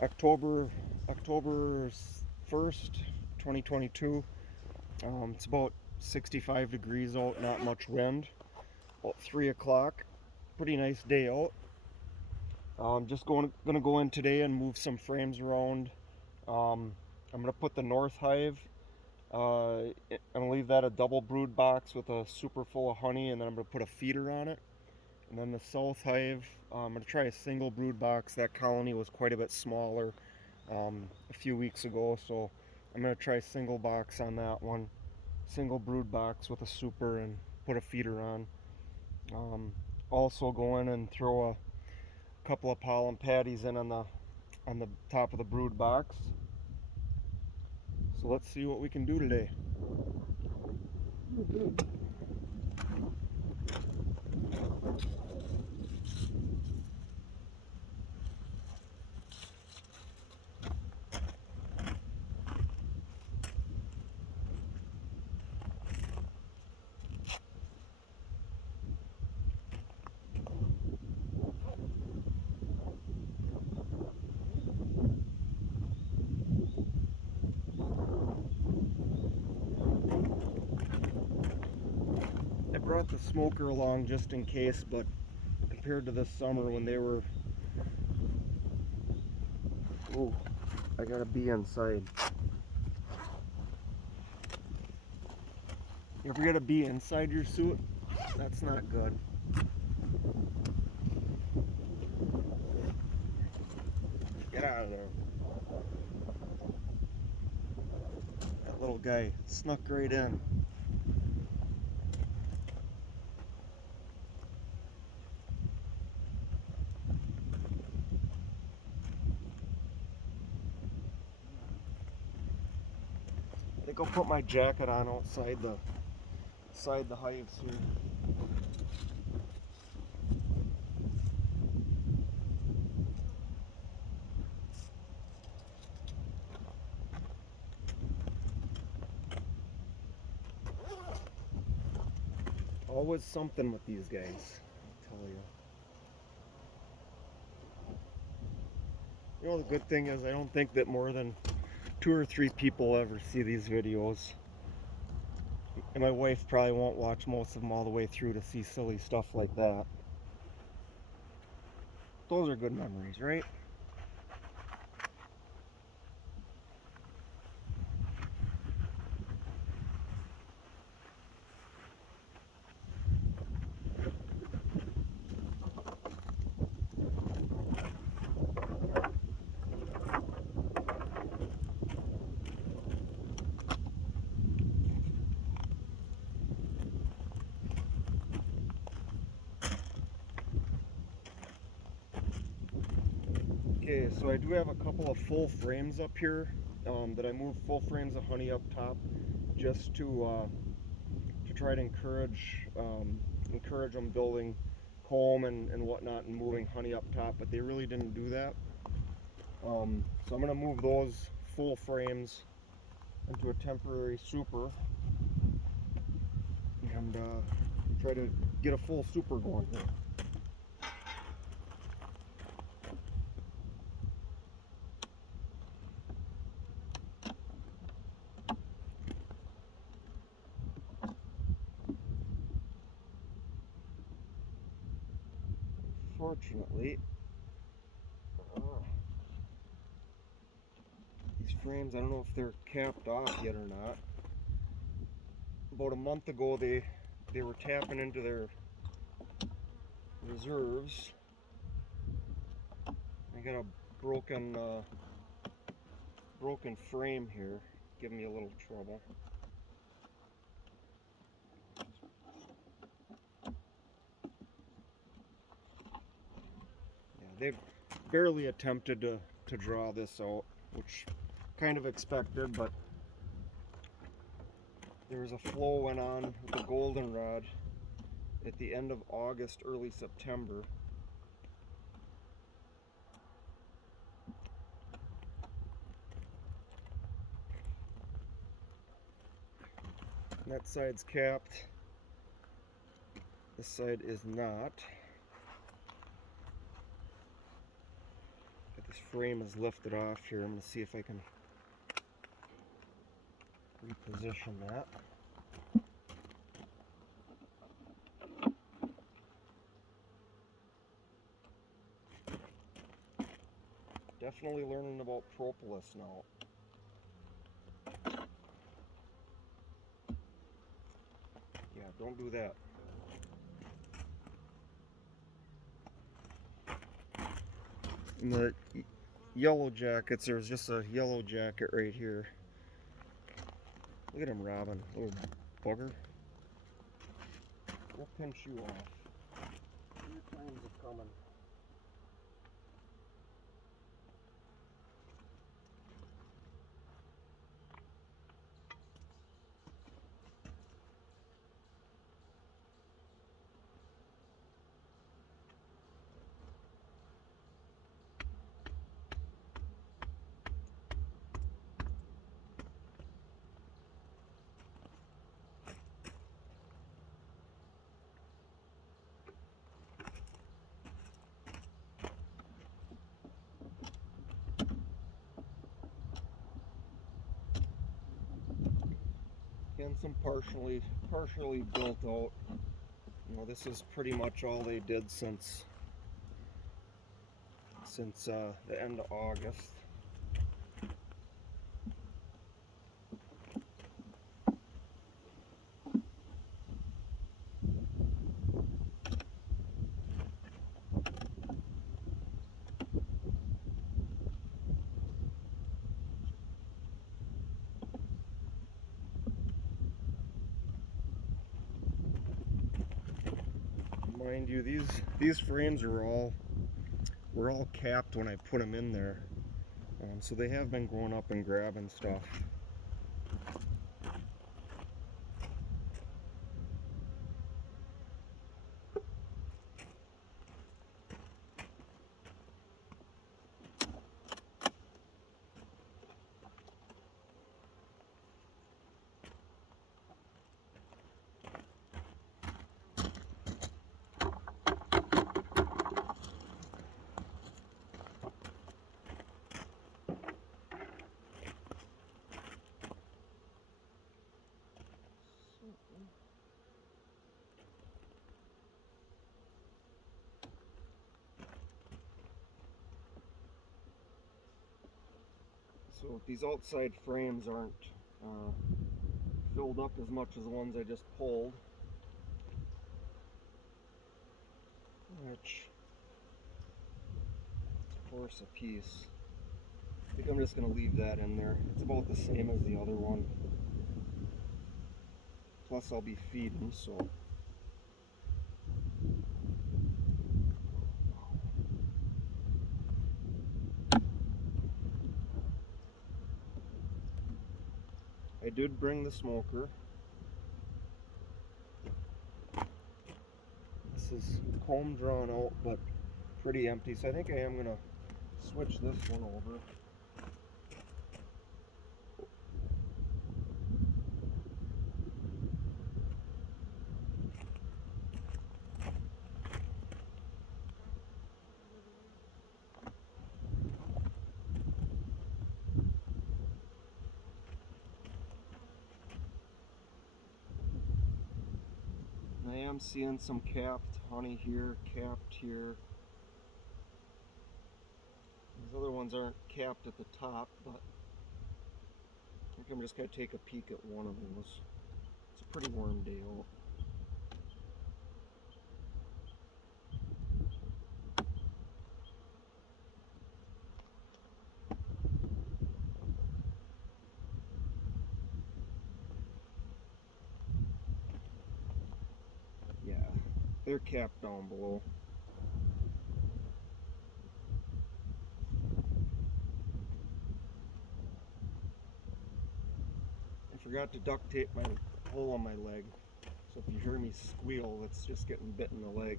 October October 1st, 2022. It's about 65 degrees out, not much wind. About 3 o'clock. Pretty nice day out. Just gonna go in today and move some frames around. I'm gonna put the north hive. I'm gonna leave that a double brood box with a super full of honey, and then I'm gonna put a feeder on it. And then the south hive, I'm gonna try a single brood box. That colony was quite a bit smaller a few weeks ago, so I'm gonna try single box on that one. Single brood box with a super and put a feeder on. Um, Also go in and throw a couple of pollen patties in on the top of the brood box. So let's see what we can do today. I brought the smoker along just in case, but compared to this summer when they were... Oh, I got a bee inside. You ever get a bee inside your suit? That's not good. Get out of there. That little guy snuck right in. I think I'll put my jacket on outside the hives here. Always something with these guys, I'll tell you. You know, the good thing is I don't think that more than 2 or 3 people ever see these videos. And my wife probably won't watch most of them all the way through to see silly stuff like that. Those are good memories, right? Okay, so I do have a couple of full frames up here that I moved full frames of honey up top just to try to encourage them building comb and whatnot and moving honey up top, but they really didn't do that. So I'm gonna move those full frames into a temporary super and try to get a full super going here. Fortunately, these frames, I don't know if they're capped off yet or not. About a month ago, they were tapping into their reserves. I got a broken frame here, giving me a little trouble. Yeah, they barely attempted to draw this out, which kind of expected, but there was a flow went on with the goldenrod at the end of August, early September. And that side's capped. This side is not. This frame is lifted off here. I'm going to see if I can reposition that. Definitely learning about propolis now. Yeah, don't do that. And the yellow jackets, there's just a yellow jacket right here. Look at him robbing, little bugger. We'll pinch you off. Your times are coming. Again, some partially built out. You know, this is pretty much all they did since the end of August. Mind you, these frames were all capped when I put them in there, so they have been going up and grabbing stuff. So if these outside frames aren't filled up as much as the ones I just pulled, which is of course a piece, I think I'm just going to leave that in there. It's about the same as the other one. Plus I'll be feeding, so. I did bring the smoker. This is comb drawn out, but pretty empty, so I think I am going to switch this one over. I am seeing some capped honey here, capped here. These other ones aren't capped at the top, but I think I'm just going to take a peek at one of those. It's a pretty warm day out. Yeah, they're capped down below. I forgot to duct tape my hole on my leg, so if you hear me squeal, it's just getting bit in the leg.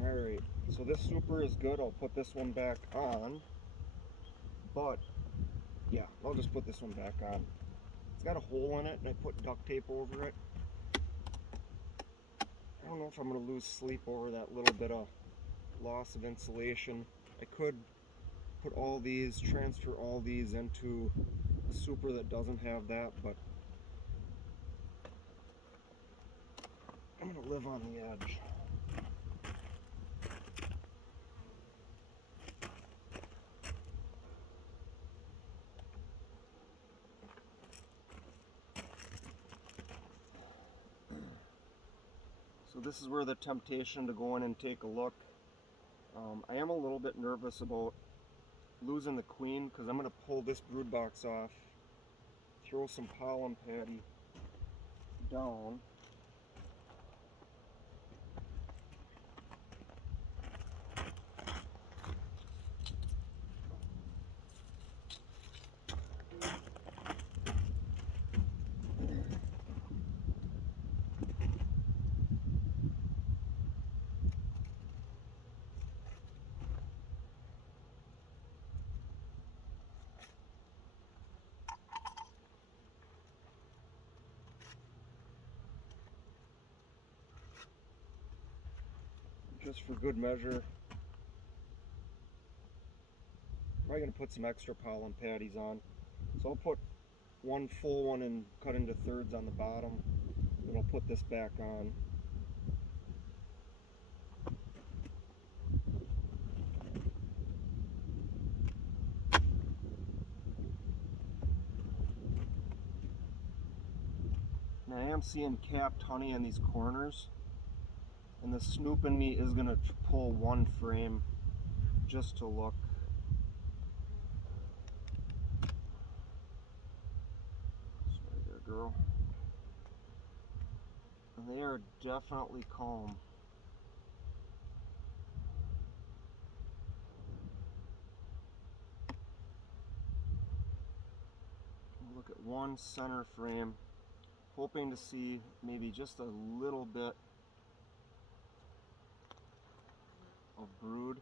Alright, so this super is good. I'll put this one back on, but yeah, I'll just put this one back on. It's got a hole in it and I put duct tape over it. I don't know if I'm going to lose sleep over that little bit of loss of insulation. I could put all these, transfer all these into a super that doesn't have that, but I'm going to live on the edge. So this is where the temptation to go in and take a look. I am a little bit nervous about losing the queen because I'm going to pull this brood box off, throw some pollen patty down. Just for good measure, I'm probably going to put some extra pollen patties on. So I'll put one full one and cut into thirds on the bottom, then I'll put this back on. Now I am seeing capped honey in these corners, and the snoop in me is going to pull one frame just to look. Sorry there, girl. And they are definitely calm. Look at one center frame, hoping to see maybe just a little bit of brood.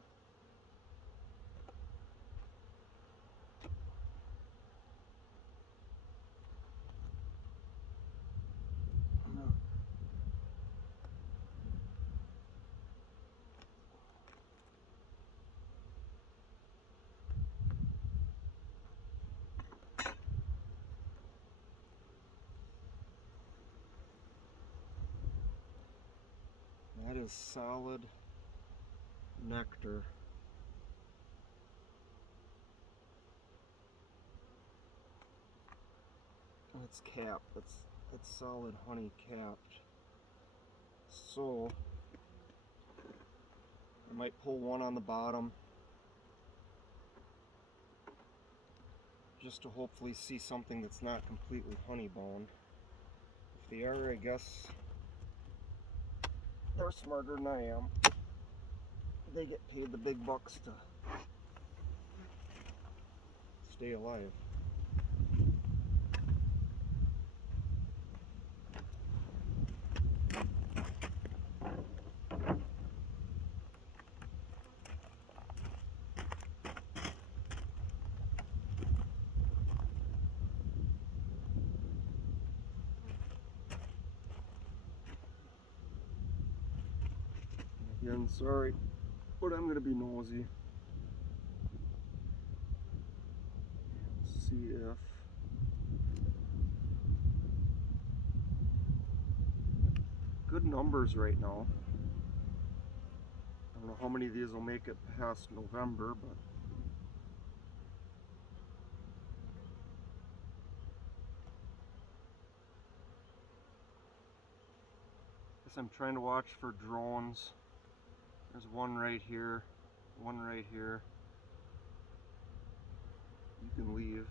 That is solid nectar. It's capped. It's solid honey capped. So I might pull one on the bottom just to hopefully see something that's not completely honey boned. If they are, I guess they're smarter than I am. They get paid the big bucks to stay alive. Again, sorry, but I'm gonna be nosy. See if good numbers right now. I don't know how many of these will make it past November, but I guess I'm trying to watch for drones. There's one right here, one right here. You can leave.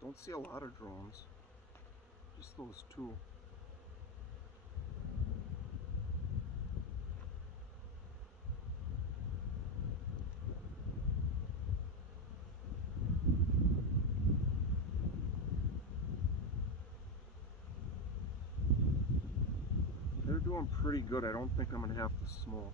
Don't see a lot of drones, just those two. They're doing pretty good. I don't think I'm going to have to smoke.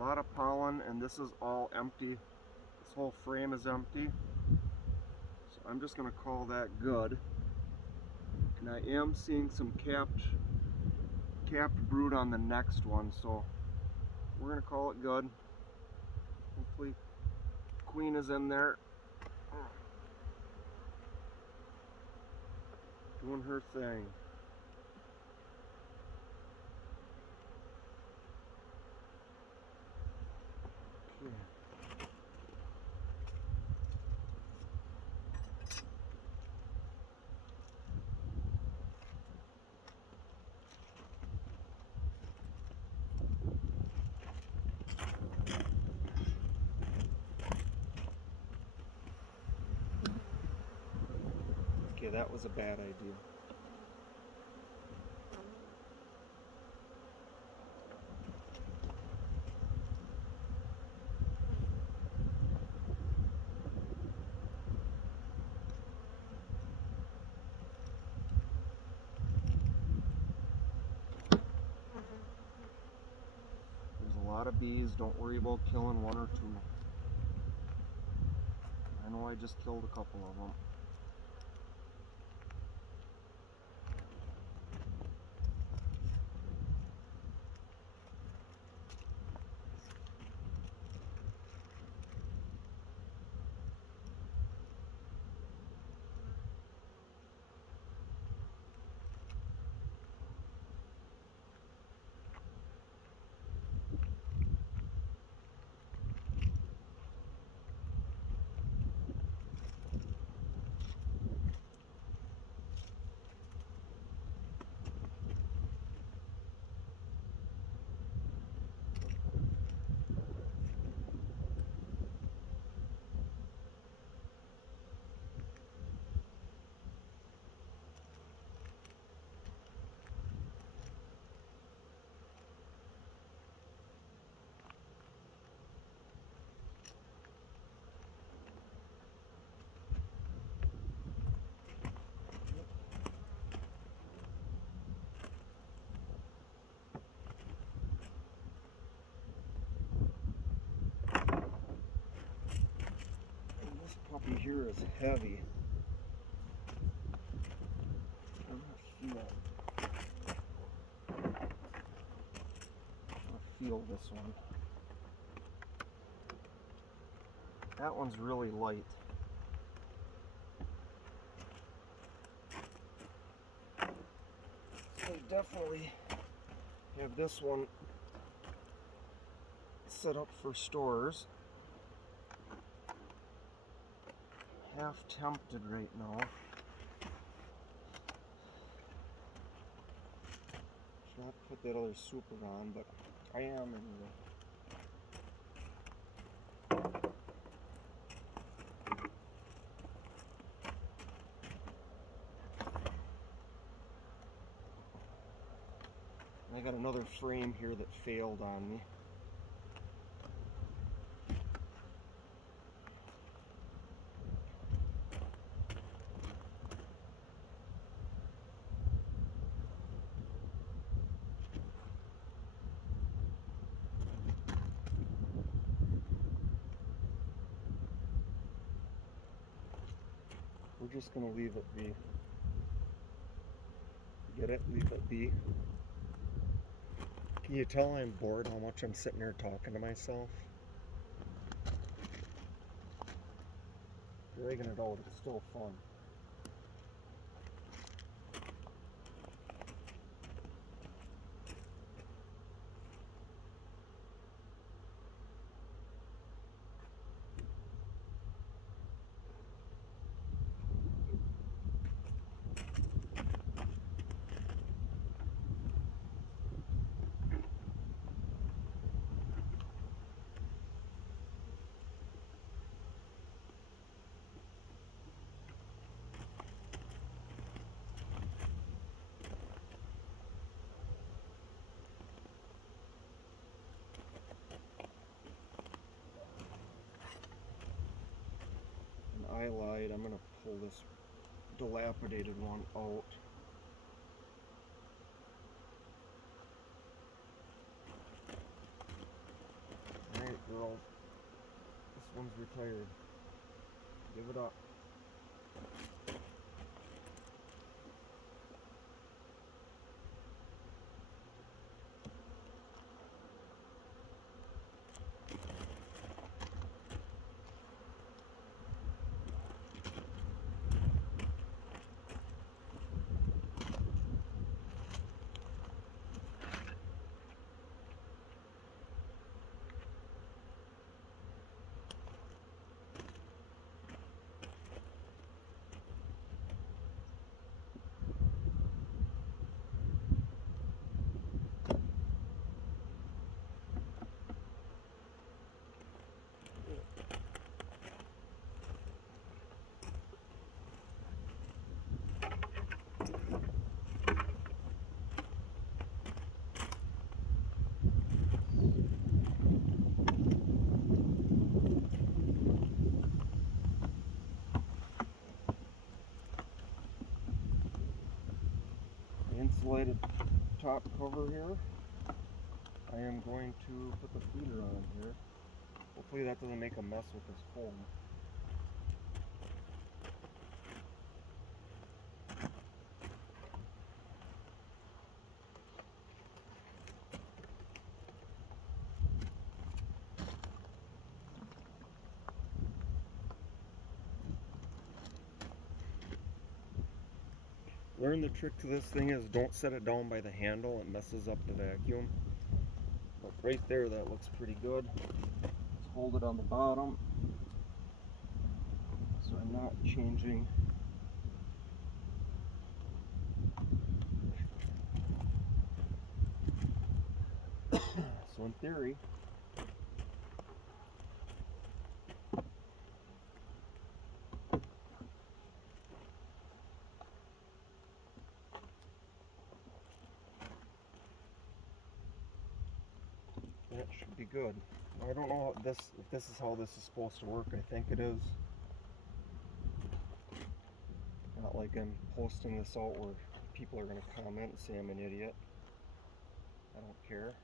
A lot of pollen, and this is all empty. This whole frame is empty. So I'm just going to call that good. And I am seeing some capped brood on the next one, so we're going to call it good. Hopefully queen is in there doing her thing. Okay. Okay, that was a bad idea. There's a lot of bees. Don't worry about killing one or two. I know I just killed a couple of them. This puppy here is heavy. I'm gonna feel this one. That one's really light. So definitely have this one set up for stores. Half tempted right now. Should not put that other super on, but I am anyway. I got another frame here that failed on me. We're just going to leave it be. Get it? Leave it be. Can you tell I'm bored how much I'm sitting here talking to myself? Dragging it out, it's still fun. I lied. I'm going to pull this dilapidated one out. girls. This one's retired. Give it up. Insulated top cover here. I am going to put the feeder on here. Hopefully that doesn't make a mess with this foam. Learn the trick to this thing is don't set it down by the handle, it messes up the vacuum. But right there, that looks pretty good. Let's hold it on the bottom so I'm not changing. So in theory, that should be good. I don't know if this is how this is supposed to work. I think it is. Not like I'm posting this out where people are going to comment and say I'm an idiot. I don't care.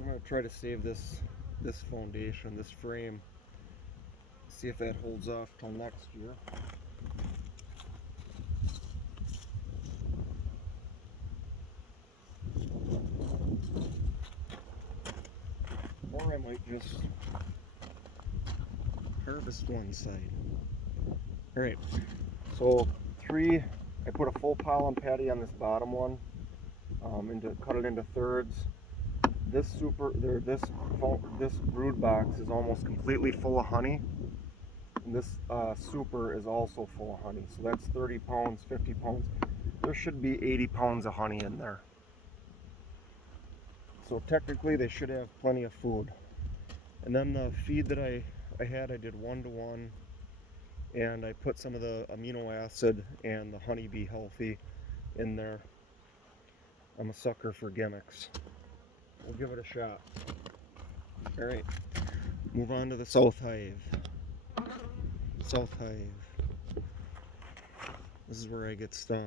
I'm going to try to save this foundation, this frame. See if that holds off till next year. Or I might just harvest one side. Alright, so I put a full pollen patty on this bottom one, cut it into thirds. This brood box is almost completely full of honey. And this super is also full of honey. So that's 30 pounds, 50 pounds. There should be 80 pounds of honey in there. So technically they should have plenty of food. And then the feed that I did 1-to-1, and I put some of the amino acid and the honeybee healthy in there. I'm a sucker for gimmicks. We'll give it a shot. Alright, move on to the south hive. South hive. This is where I get stung.